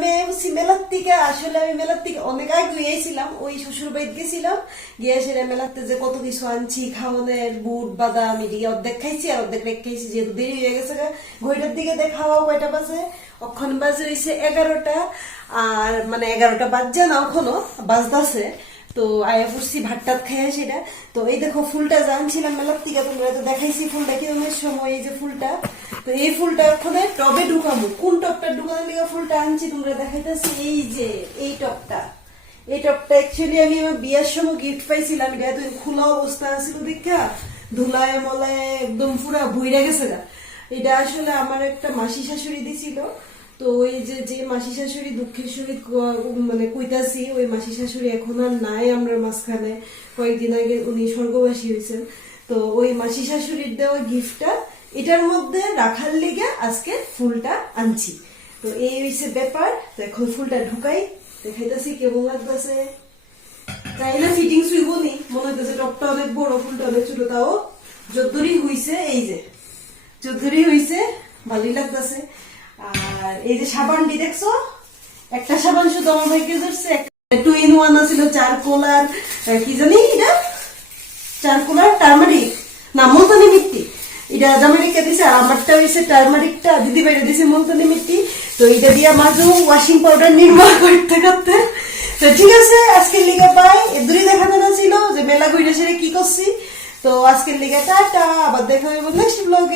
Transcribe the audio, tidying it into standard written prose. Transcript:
মেলার থেকে আসলে আমি মেলার থেকে অনেক আগে গিয়েছিলাম, ওই শ্বশুর বাড়িতে গেছিলাম, গিয়ে সেটা মেলাতে যে কত কিছু আনছি খাওয়ানোর, বুট বাদাম এদিকে অর্ধেক খাইছি আর অর্ধেক রেখে খাইছি, যেহেতু দেরি হয়ে গেছে। ঘড়িটার দিকে দেখাও কয়টা বাজে, অক্ষণ বাজে হয়েছে 11টা, আর মানে 11টা বাজছে না, এখনো বাজতেছে। তো আয়া পড়ছি ভাত টাত খাইয়া সেটা। তো এই দেখো ফুলটা জানছিলাম মেলার থেকে, তোমরা তো দেখাইছি ফুলটা কিরমের সময়, এই যে ফুলটা। তো এই ফুলটা ওখানে টবে ঢুকাবো, কোন টবটা ঢুকানোর লিগে ফুলটা আনছি তোমরা দেখাইতেছি। এই যে এই টবটা, এই টবটা অ্যাকচুয়ালি আমি আমার বিয়ের সময় গিফট পাইছিলাম। এটা তো খোলা অবস্থা আছিল দেখা, ধুলায় মলায় একদম পুরা ভুইরা গেছে গা। এটা আসলে আমার একটা মাসি শাশুড়ি দিছিল। তো ওই যে যে মাসি শাশুড়ি দুঃখের সহিত মানে কইতাছি, ওই মাসি শাশুড়ি এখন আর নাই আমরা মাঝখানে, কয়েকদিন আগে উনি স্বর্গবাসী হয়েছেন। তো ওই মাসি শাশুড়ির দেওয়া গিফটটা এটার মধ্যে রাখার লিগে আজকে ফুলটা আনছি। তো এই হইছে ব্যাপার। তো এখন ফুলটা ঢুকাই, দেখাইতেছি কেমন লাগতেছে। তাই না ফিটিং সুইবনি মনে হইতেছে, টপটা অনেক বড়, ফুলটা অনেক ছোট, তাও যদ্দুরি হইছে, এই যে যদ্দুরি হইছে, ভালোই লাগতেছে। আর এই যে সাবানটি দেখছো, একটা সাবান শুধু আমার ভাইকে ধরছে, টু ইন ওয়ান আছিল, চারকোল আর কি জানি এটা, চারকোল আর টার্মারিক না মুলতানি মিট্টি, এটা জামাইকে দিছে। আর আমারটা হইছে টার্মারিকটা দিদি বাইরে দিছে মুলতানি মিট্টি। তো এটা দিয়ে মাঝে ওয়াশিং পাউডার নির্মাণ করতে করতে। তো ঠিক আছে, আজকের লিগা পাই এদুরি দেখানো ছিল যে মেলা ঘুরে সেরে কি করছি। তো আজকের লিগা টাটা, আবার দেখা হইব নেক্সট ব্লগে।